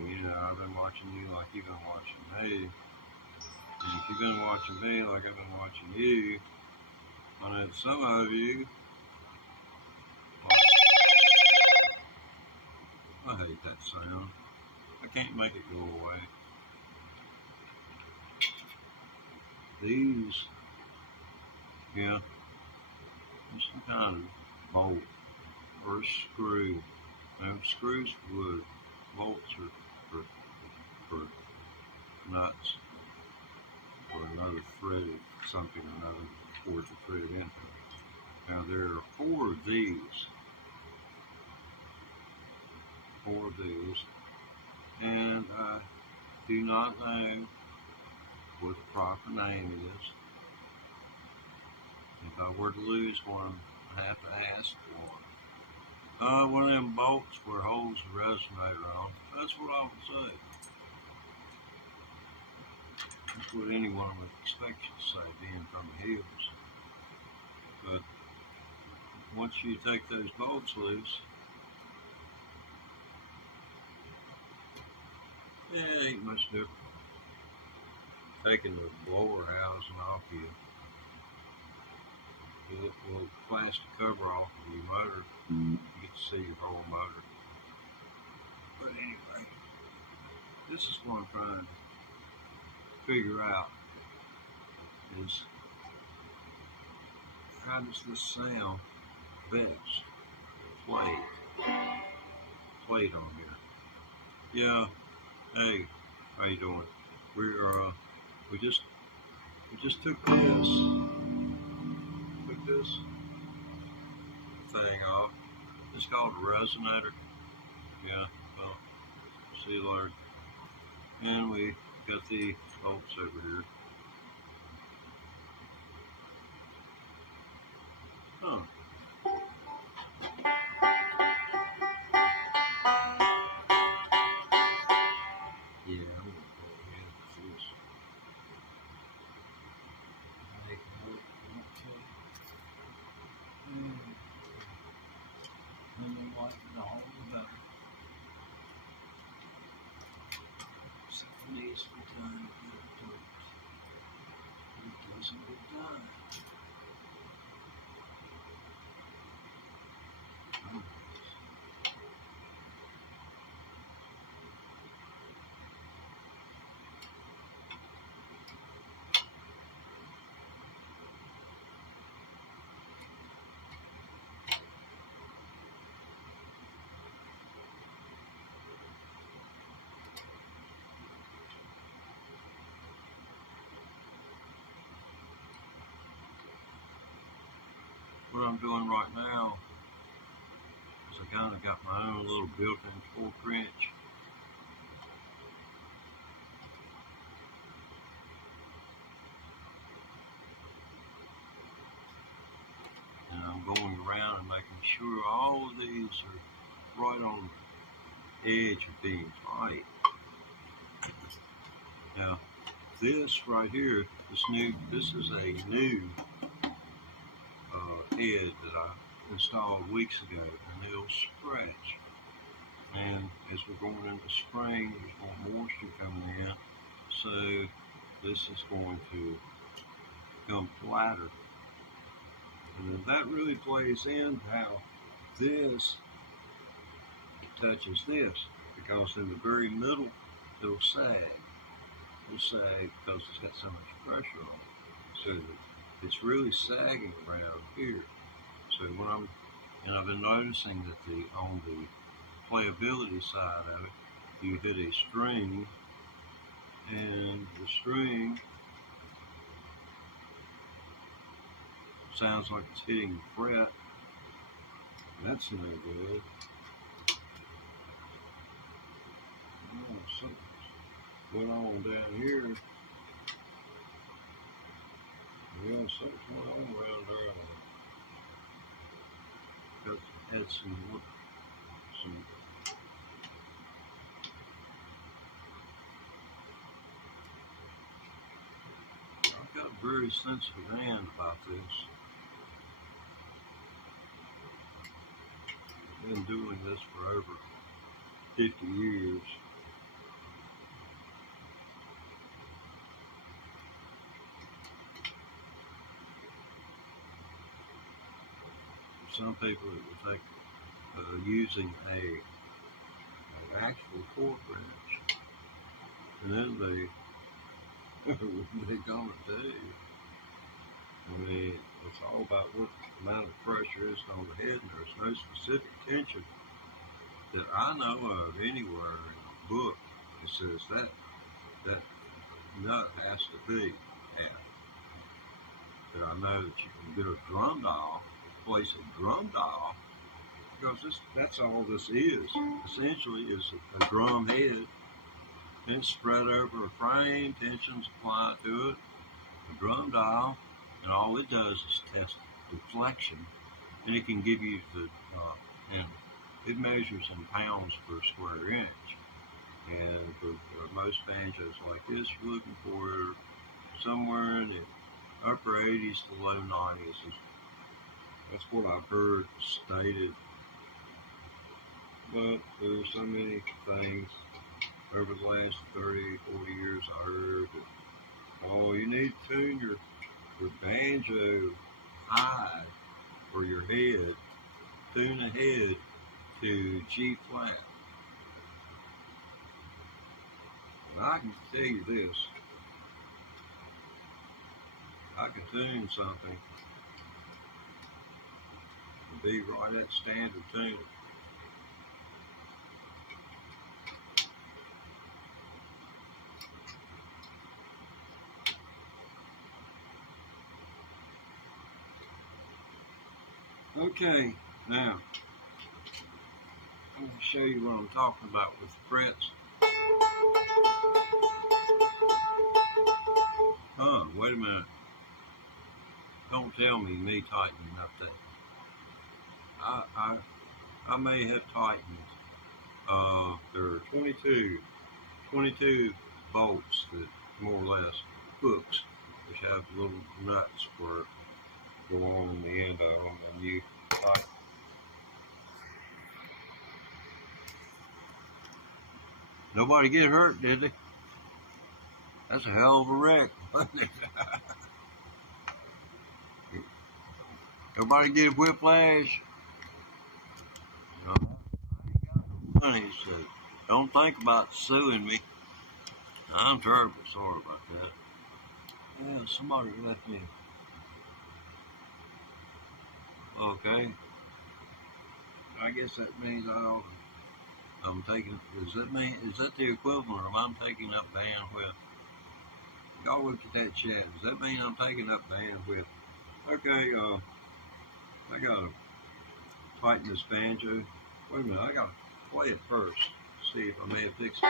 I've been watching you like you've been watching me. And if you've been watching me like I've been watching you, I know some of you, I hate that sound. I can't make it go away. These, yeah, some kind of bolt or a screw. Now, screws for wood, bolts are for nuts or another thread, something or another for to thread it into. Now, there are four of these, and I do not know what the proper name is. If I were to lose one, I have to ask for one. One of them bolts where holds the resonator on. That's what I would say. That's what anyone would expect you to say, being from the hills. But once you take those bolts loose, yeah, ain't much different. Taking the blower housing off you, the little plastic cover off of your motor, you get to see your whole motor. But anyway, this is what I'm trying to figure out is how does this sound best played on here. Yeah, hey, how you doing? We just took this thing off. It's called a resonator. Yeah, well, see you later. And we got the bolts over here. Huh. Yeah, I'm gonna go ahead with this. Make note, okay. And then like it all the better. Something needs to be done. It doesn't get done. What I'm doing right now is I kind of got my own little built-in torque wrench. And I'm going around and making sure all of these are right on the edge of being tight. Now, this right here, this is a new head that I installed weeks ago, and it'll scratch. And as we're going into spring, there's more moisture coming in, so this is going to become flatter. And then that really plays into how this touches this, because in the very middle, it'll sag. It'll sag because it's got so much pressure on it. So it's really sagging around here. So I've been noticing that on the playability side of it, you hit a string, and the string sounds like it's hitting the fret. That's no good. Oh, something's going on down here. Yeah, something's going on around there. Got had some. I've got a very sensitive hand about this. I've been doing this for over 50 years. some people it will take using an actual torque wrench, and then they're gonna do. I mean, it's all about what amount of pressure is on the head, and there's no specific tension that I know of anywhere in a book that says that nut has to be at. But I know that you can get a drum dial, place a drum dial, because that's all this is. Essentially, is a drum head, and it's spread over a frame, tensions applied to it, a drum dial, and all it does is test deflection, and it can give you and it measures in pounds per square inch. And for most banjos like this, you're looking for somewhere in the upper 80s to low 90s. That's what I've heard stated. But there's so many things over the last 30, 40 years I heard that, oh, you need to tune your banjo high for your head, tune the head to G flat. And I can tell you this, I can tune something and be right at standard tuning. Okay, now I'm going to show you what I'm talking about with the frets. Oh, wait a minute. Don't tell me tightening up that. I may have tightened. There are 22 bolts that more or less hooks, which have little nuts for go on the end of them, and you tighten. Nobody get hurt, did they? That's a hell of a wreck. Nobody get whiplash? No, I ain't got no money, so don't think about suing me. I'm terribly sorry about that. Yeah, somebody left me. Okay. I guess that means I'm taking, is that the equivalent of I'm taking up bandwidth? Y'all look at that chat. Does that mean I'm taking up bandwidth? Okay, I gotta tighten this banjo. Wait a minute, I gotta play it first. See if I may have fixed it.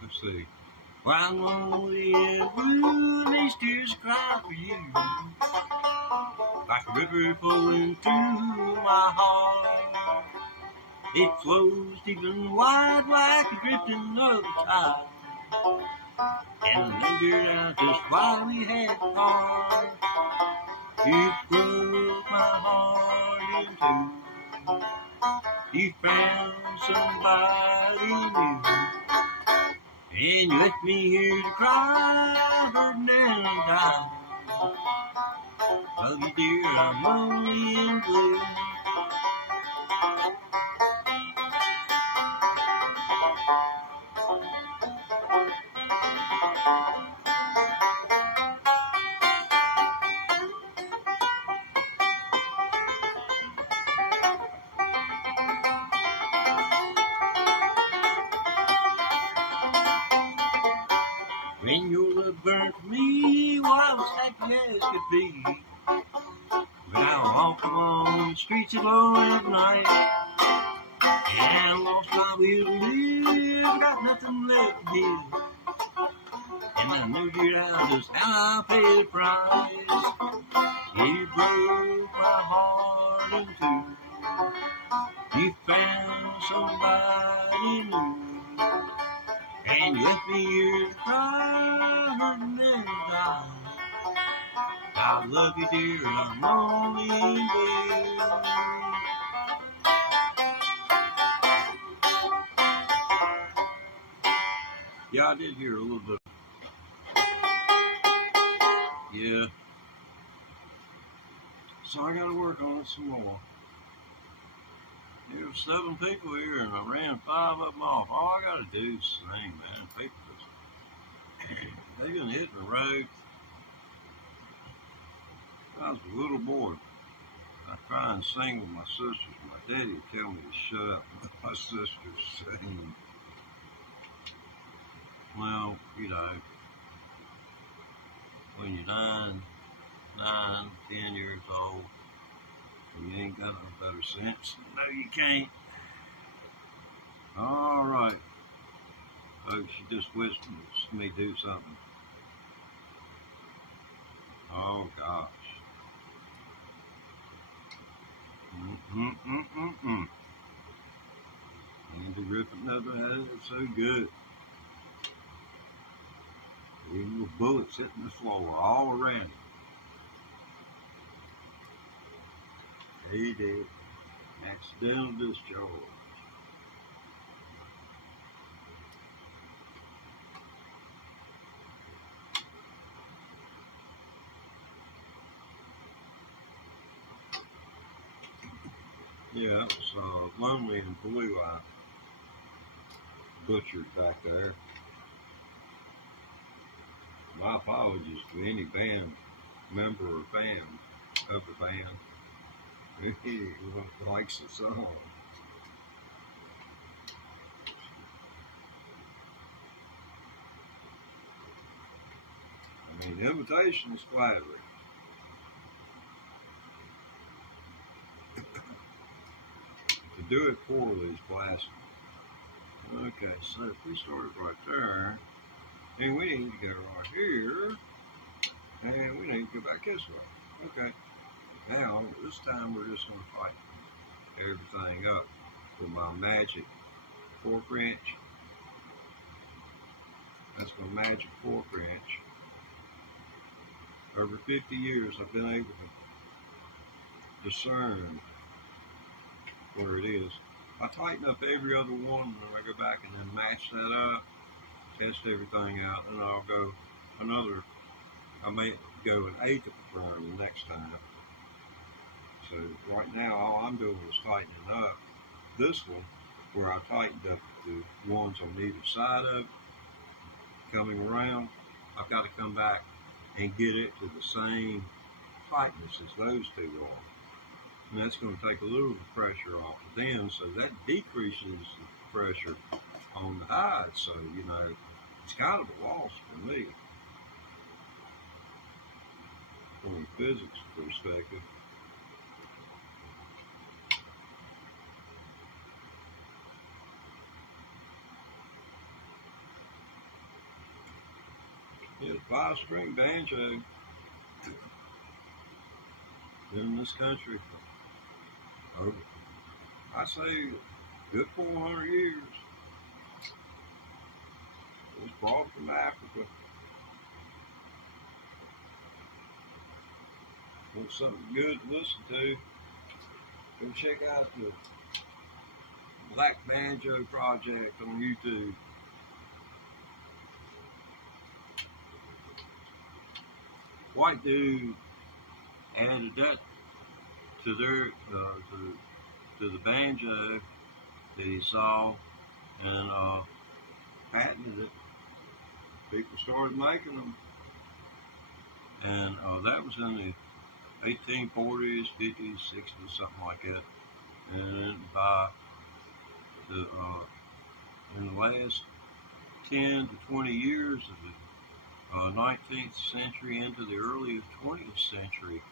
Let's see. While lonely and blue, these tears cry for you, like a river flowing through my heart. It flows deep and wide like a drifting of the tide, and I wondered out just why we had to part. You broke my heart in two. You found somebody new, and you left me here to cry, hurting and dying. Love you, dear, I'm lonely and blue. When your love burned for me while I was happy as could be. But I walk along the streets alone at night, and I lost my will to live, got nothing left to give. And I knew you out just how I paid the price. You broke my heart in two. You found somebody new, and you left me here to cry and then die. I love you, dear, I'm only in bed. Yeah, I did hear a little bit. Yeah. So I gotta work on it some more. There were 7 people here and I ran 5 of them off. All I gotta do is sing, man. People just, they've been hitting the road. I was a little boy. I try and sing with my sisters. My daddy would tell me to shut up and let my sisters sing. Well, you know, when you're 9, 10 years old, and you ain't got no better sense. No, you can't. All right. Folks, you just witnessed me do something. Oh, gosh. Andy Griffith never had it so good. Even with bullets hitting the floor all around him. He did. Accidental discharge. Yeah, it was Lonely and Blue I butchered back there. My apologies to any band member or fan of the band who likes the song. I mean, the invitation is flattering. To do it poorly is blasphemy. Okay, so if we started right there, and we need to go right here, and we need to go back this way. Okay, now this time we're just going to fight everything up with my magic 4th inch. That's my magic 4th inch. Over 50 years, I've been able to discern where it is. I tighten up every other one, and then I go back and then match that up, test everything out, and I'll go another. I may go an 1/8 of a frame the next time. So right now, all I'm doing is tightening up this one, where I tightened up the ones on either side of it. Coming around, I've got to come back and get it to the same tightness as those two are. And that's going to take a little pressure off of them, so that decreases the pressure on the hide. So, you know, it's kind of a loss for me from a physics perspective. It's a 5-string banjo in this country for over, I say, good 400 years. It was brought from Africa. Want something good to listen to? Go check out the Black Banjo Project on YouTube. White dude added that to their to the banjo that he saw and patented it. People started making them, and that was in the 1840s, 50s, 60s, something like that. And by in the last 10 to 20 years of 19th century into the early 20th century,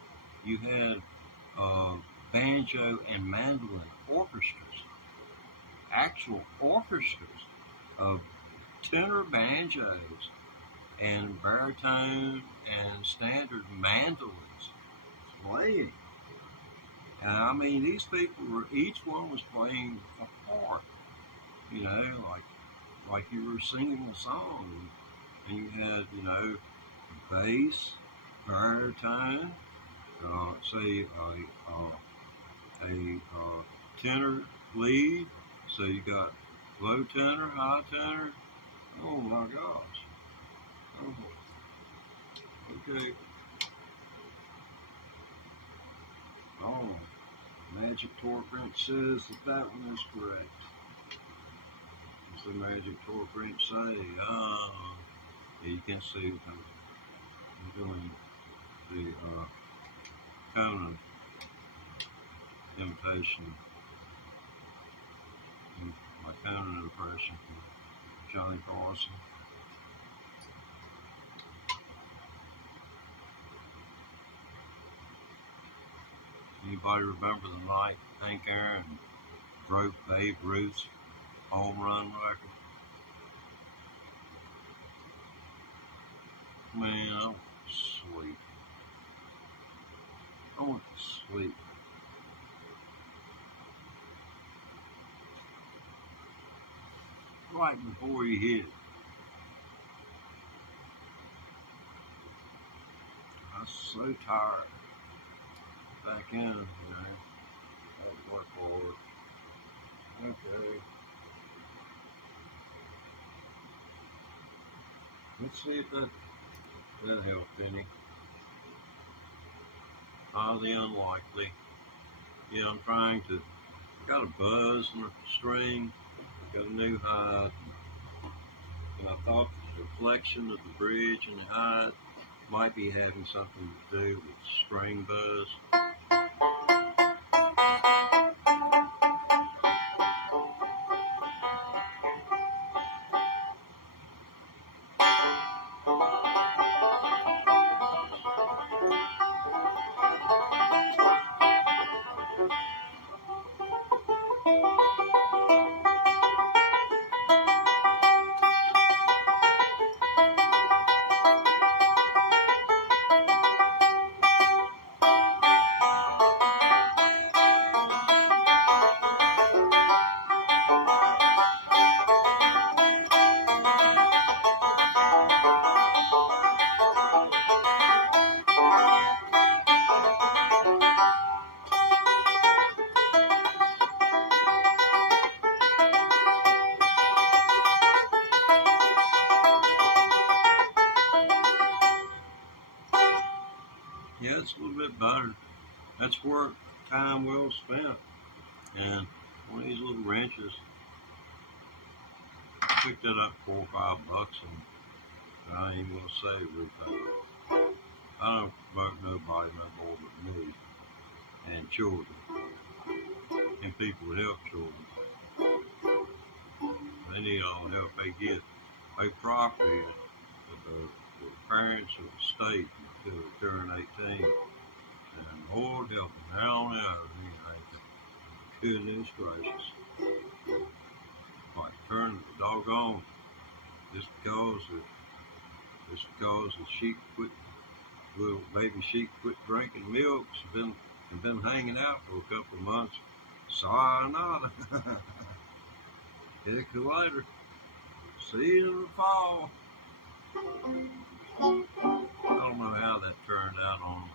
you had banjo and mandolin orchestras, actual orchestras of tenor banjos and baritone and standard mandolins playing. And I mean, these people were, each one was playing a part, you know, like you were singing a song. And you had, you know, bass, baritone, say a tenor lead. So you got low tenor, high tenor. Oh my gosh. Oh, okay. Oh, Magic Tour Print says that one is correct. What's the Magic Tour Print say? Yeah, you can see I'm doing the Conan imitation, my Conan impression from Johnny Carson. Anybody remember the night Hank Aaron broke Babe Ruth's home run record? Man, I went to sleep. I went to sleep. Right before he hit it. I was so tired. Back in, you know. I had to work hard. Okay. Let's see if that helped any. Highly unlikely. Yeah, I'm trying to. Got a buzz in the string. Got a new hide. And I thought the reflection of the bridge and the hide might be having something to do with string buzz. Yeah, it's a little bit better. That's work, time well spent. And one of these little wrenches, I picked that up $4 or $5, and I ain't even gonna say retail. I don't promote nobody no more but me and children and people that help children. They need all the help they get. They property the parents of the state until they turn 18. And Lord help them, they're on out of anything. Goodness gracious. Like turn the doggone just because the sheep quit, little baby sheep quit drinking milk, and been hanging out for a couple of months. Sayonara. Catch you later. See you in the fall. I don't know how that turned out on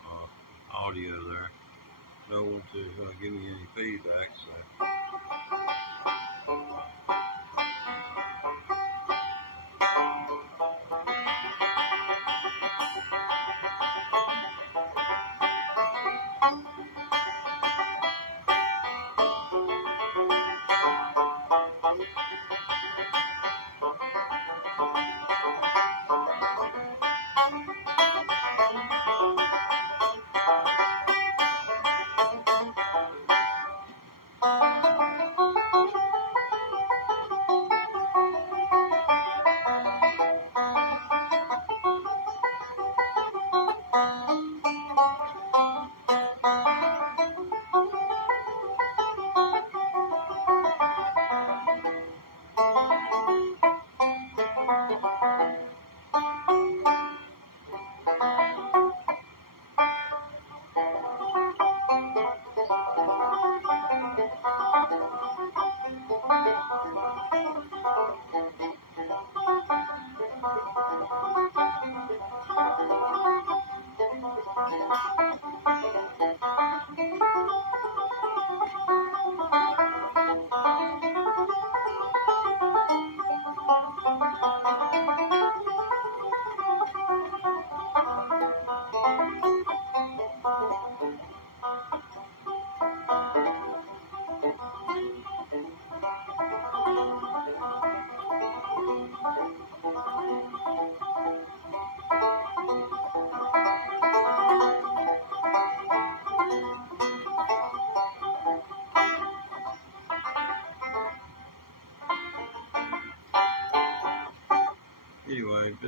audio there. No one to give me any feedback, so.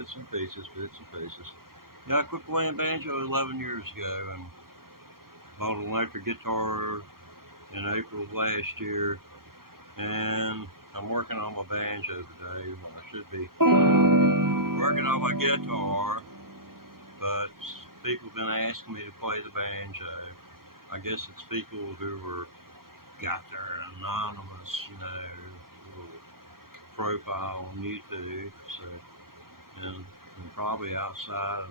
bits and pieces, bits and pieces. Yeah, I quit playing banjo 11 years ago and bought an electric guitar in April of last year, and I'm working on my banjo today when I should be working on my guitar, but people have been asking me to play the banjo. I guess it's people who are got their anonymous, little profile on YouTube, so and probably outside of,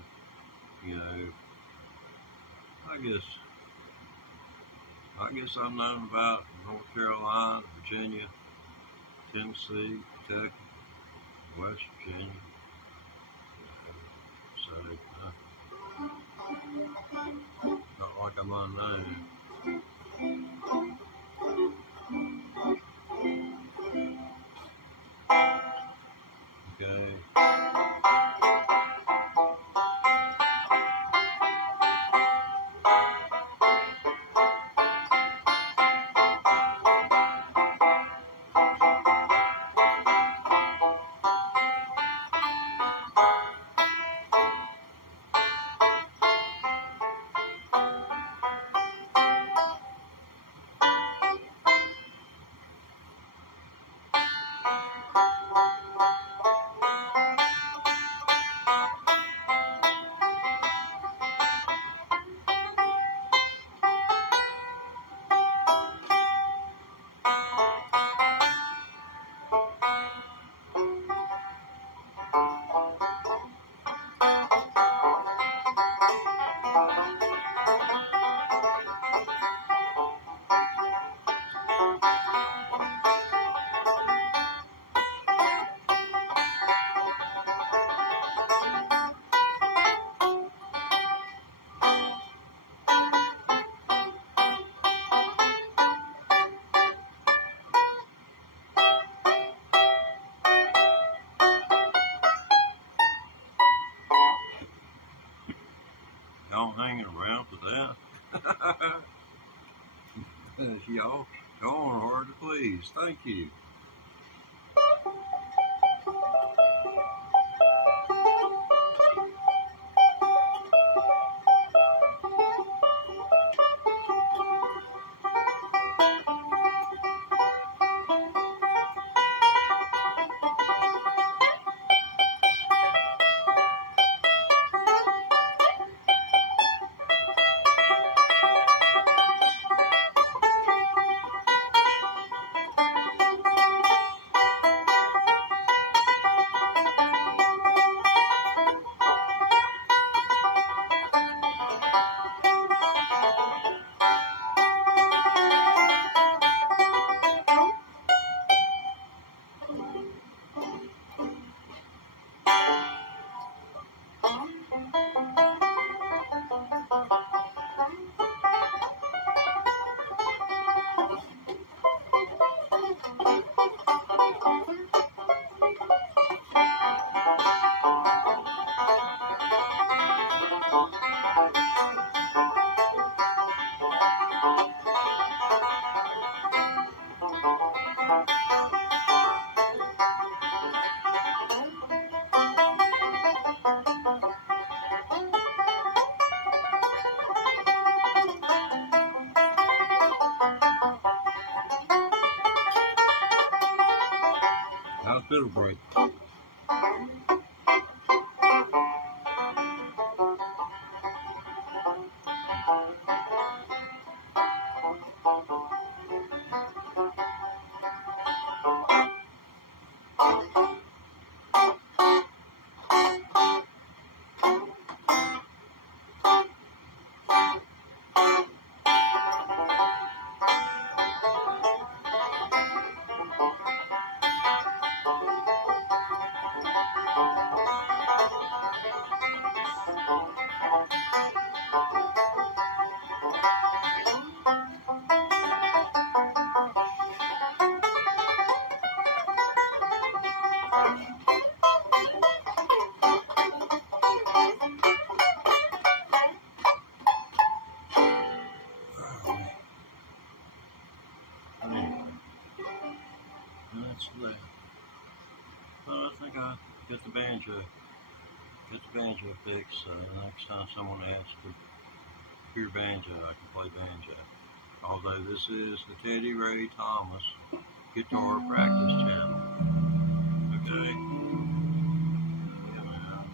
I guess I'm known about North Carolina, Virginia, Tennessee, Kentucky, West Virginia. So not like I'm unknown. Okay. Y'all hanging around for that? y'all are hard to please. Thank you. How's fiddle break? That's that. But I think I got the banjo. get the banjo fixed so the next time someone asks to hear banjo, I can play banjo. Although this is the Teddy Ray Thomas Guitar Practice Channel. Okay? Yeah, man.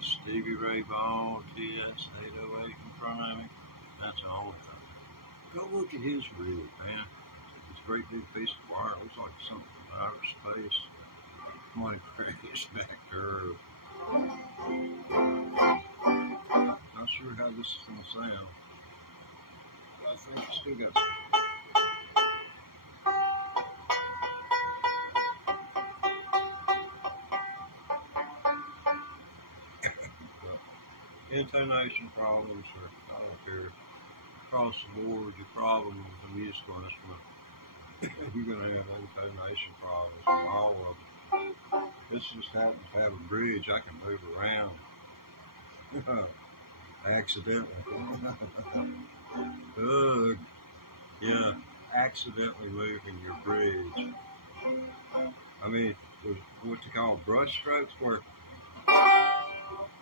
Stevie Ray Vaughan TS-808 in front of me. That's the only thing. Go look at his rig, man. This great big piece of wire. Looks like something from outer space. Might crash back there. Not sure how this is going to sound. But I think it's still got some. Intonation problems, or I don't care. Across the board, your problem with a musical instrument, you're going to have intonation problems with all of them. This just happens to have a bridge I can move around accidentally. Ugh. Yeah, accidentally moving your bridge. I mean, there's what you call brush strokes where,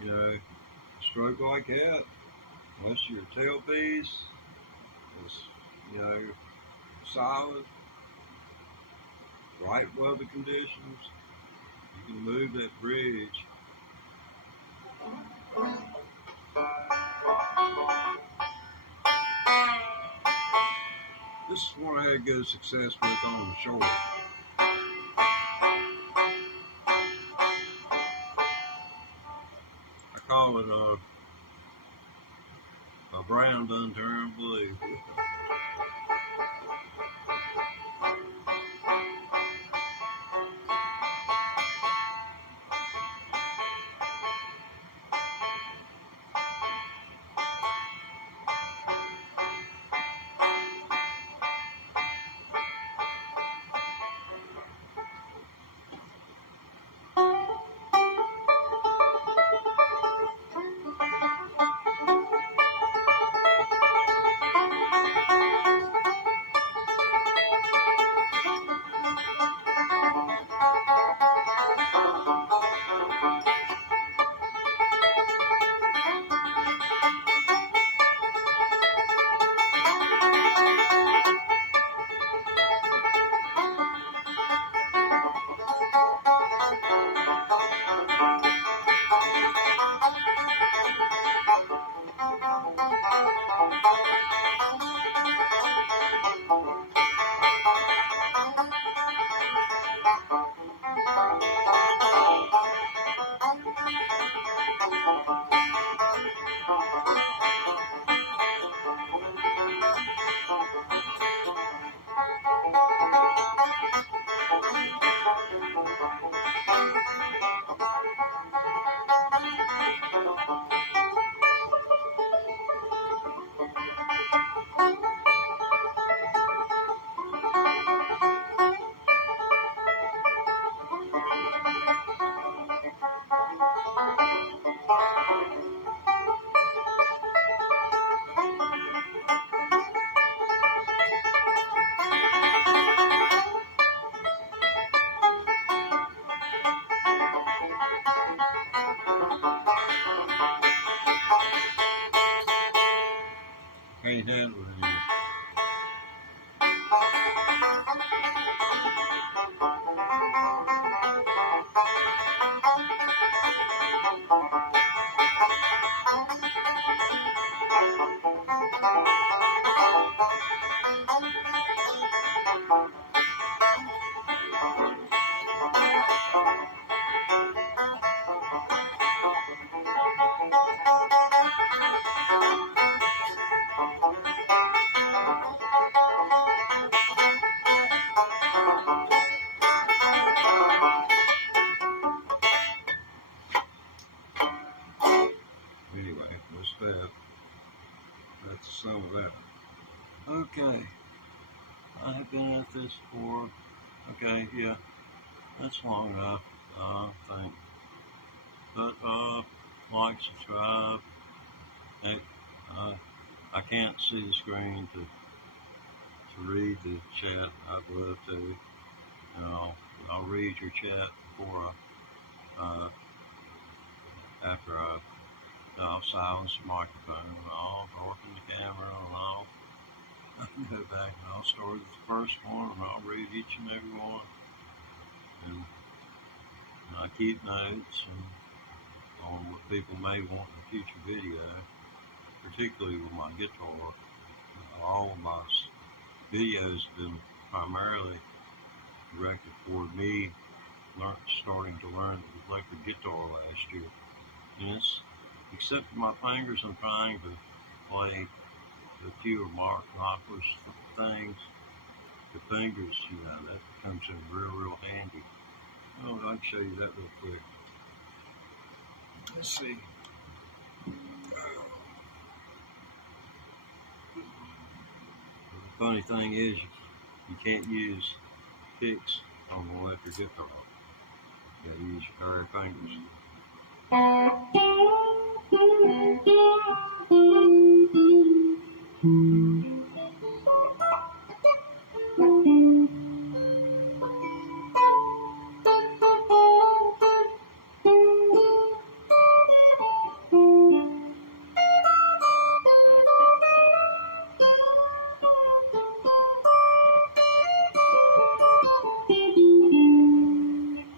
you know, stroke like that, unless your tailpiece is, you know, solid, right weather conditions, you can move that bridge. This is one I had good success with on the shore. I call it a brown done turned blue. Can't handle it anymore. Anyway, what's that? That's some of that. Okay, I have been at this for, okay, yeah, that's long enough, I think. But, like, subscribe. Hey, I can't see the screen to read the chat. I'd love to. You know, I'll read your chat before I after I'll silence the microphone, I'll darken the camera, and I'll go back and I'll start at the first one, and I'll read each and every one, and I keep notes on what people may want in a future video, particularly with my guitar. All of my videos have been primarily directed toward me starting to learn the electric guitar last year. And it's, except for my fingers, I'm trying to play a few of Mark Knopfler's things. The fingers, that comes in real handy. Oh, I can show you that real quick. Let's see. The funny thing is, you can't use picks on the electric guitar. You gotta use your fingers.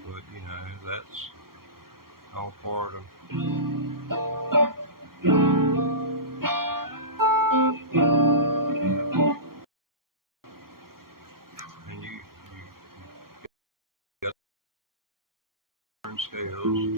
But, that's all part of and you got scales.